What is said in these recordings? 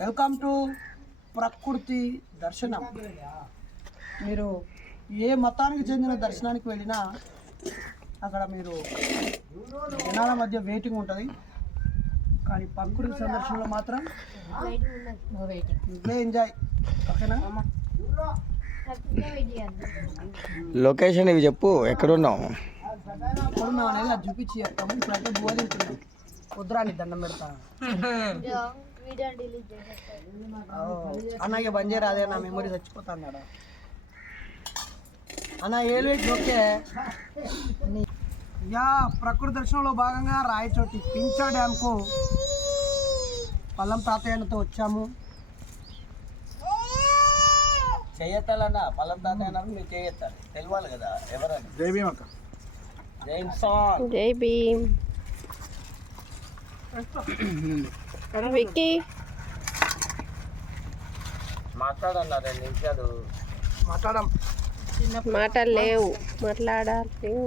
Welcome to ప్రకృతి దర్శనం. మీరు ఏ మతానికి చెందిన దర్శనానికి వెళ్ళినా అక్కడ మీరు జనాల మధ్య వెయిటింగ్ ఉంటుంది. కానీ ప్రకృతి సందర్శనలో మాత్రం ఇదే ఎంజాయ్ ఓకేనా? లొకేషన్ ఇవి చెప్పు ఎక్కడున్నావు? ఇప్పుడు మేము అనేది అది చూపించి చెప్తాము. ఇప్పుడైతే బువ్వ వద్దురాని దండం పెడతా. అన్న ఇక బంద్ చేయరా అదే నా మెమొరీ చచ్చిపోతా అన్నాడు అన్న ఏలు ఓకే యా ప్రకృతి దర్శనంలో భాగంగా రాయచోటి పించా డ్యామ్కు పల్లం తాతయ్యతో వచ్చాము. చేయెత్తాలన్నా పల్లం తాత అన్నారు మీరు చేయెత్తాలి తెలియాలి కదా ఎవరని. జై జైన్ సాంగ్ జై భీమ్. విక్కీ. మాట్లాడన్నా రెండు నిమిషాలు. మాటలు లేవు మాట్లాడలేవు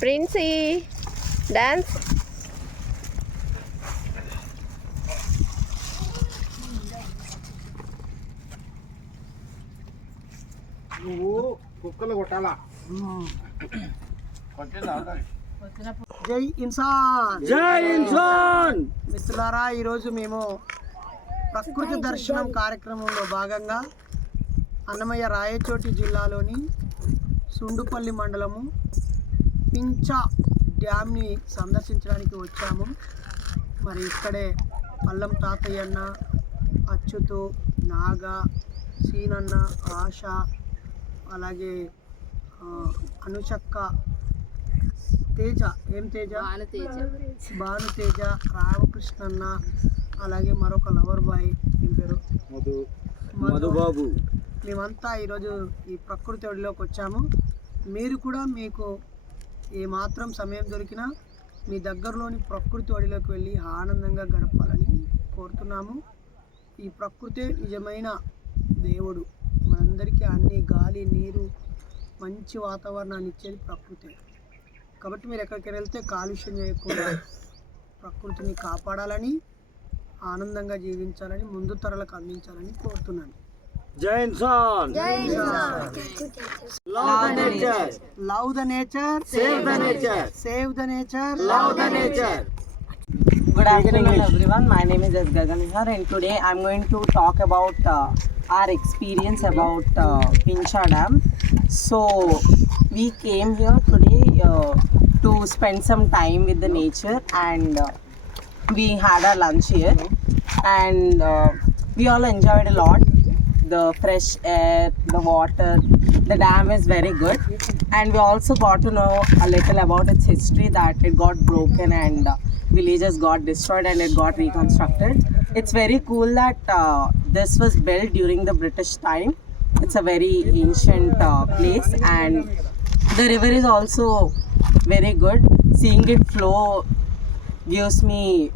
ప్రిన్సీ డాన్స్. నువ్వు కుక్కలు కొట్టాలా? జై ఇన్సాన్. జై ఇన్సాన్. మిత్రులారా ఈరోజు మేము ప్రకృతి దర్శనం కార్యక్రమంలో భాగంగా అన్నమయ్య రాయచోటి జిల్లాలోని సుండుపల్లి మండలము పించా డ్యామ్ని సందర్శించడానికి వచ్చాము. మరి ఇక్కడే పల్లం తాతయ్య అన్న అచ్యుతు నాగ సీనన్న ఆశ అలాగే ఆ, అనుషక్క తేజ. ఏం తేజ? భాను తేజ రామకృష్ణన్న అలాగే మరొక లవర్ బాయ్ ఏం పేరు? మధు. మధు. మధుబాబు. మేమంతా ఈరోజు ఈ ప్రకృతి ఒడిలోకి వచ్చాము. మీరు కూడా మీకు ఏ మాత్రం సమయం దొరికినా మీ దగ్గరలోని ప్రకృతి ఒడిలోకి వెళ్ళి ఆనందంగా గడపాలని కోరుతున్నాము. ఈ ప్రకృతే నిజమైన దేవుడు. మనందరికీ అన్ని గాలి నీరు మంచి వాతావరణాన్ని ఇచ్చేది ప్రకృతే. కాబట్టి మీరు ఎక్కడికైనా వెళ్తే కాలుష్యం చేయకుండా ప్రకృతిని కాపాడాలని ఆనందంగా జీవించాలని ముందు తరాలకు అందించాలని కోరుతున్నాను. Good afternoon everyone my name is S Gagan sir and today I'm going to talk about our experience about Pincha dam so we came here uh, to spend some time with the nature, and uh, we had our lunch here, and uh, we all enjoyed a lot. The fresh air, the water, the dam is very good, and we also got to know a little about its history that it got broken and uh, villages got destroyed and it got reconstructed. It's very cool that uh, this was built during the British time. It's a very ancient uh, place, and the river is also very good. Seeing it flow gives me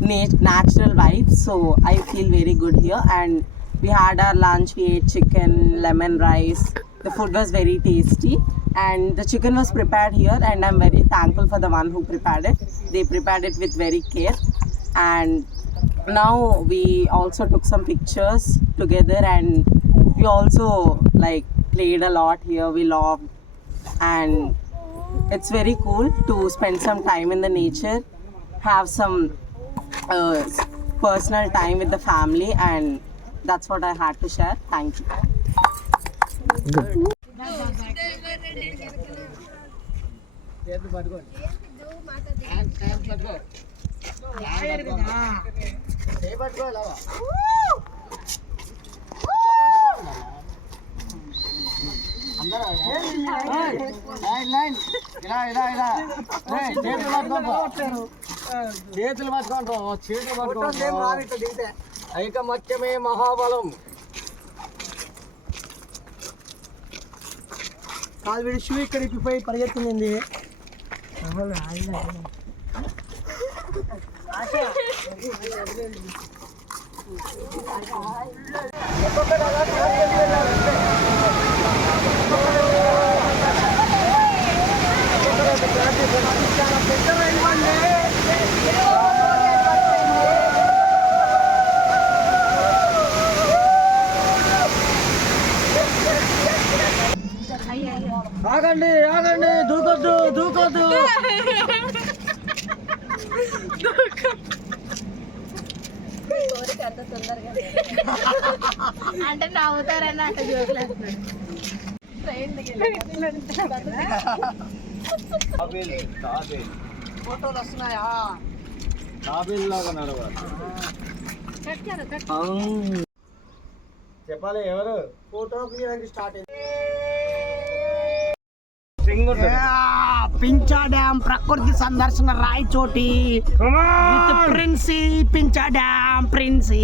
nat- natural vibes, so I feel very good here. And we had our lunch, we ate chicken, lemon rice. The food was very tasty, and the chicken was prepared here. And I'm very thankful for the one who prepared it. They prepared it with very care, and now we also took some pictures together, and we also like played a lot here. We loved, and it's very cool to spend some time in the nature, have some uh, personal time with the family, and that's what I had to share. Thank you. చేతులు పట్టుకోండి చేయి పట్టుకో చేతులు పట్టుకోండి. చేతులు పట్టుకోండి ఐకమత్యమే మహాబలం కాదు వీడి షూ ఇక్కడ ఇప్పిపోయి పరిగెత్తింది ఆశ దూకొద్దు దూకొద్దు. అంటే నవ్వుతారని అట్లా జోకులేస్తున్నాడు ఫోటోలు వస్తున్నాయా? తాబేలు లాగా నడవాలి చెప్పాలి ఎవరు? ఫోటో తీయడానికి స్టార్ట్ అయింది. పించా డ్యామ్ ప్రకృతి సందర్శన రాయచోటి ప్రిన్సీ పించా డ్యామ్ ప్రిన్సీ.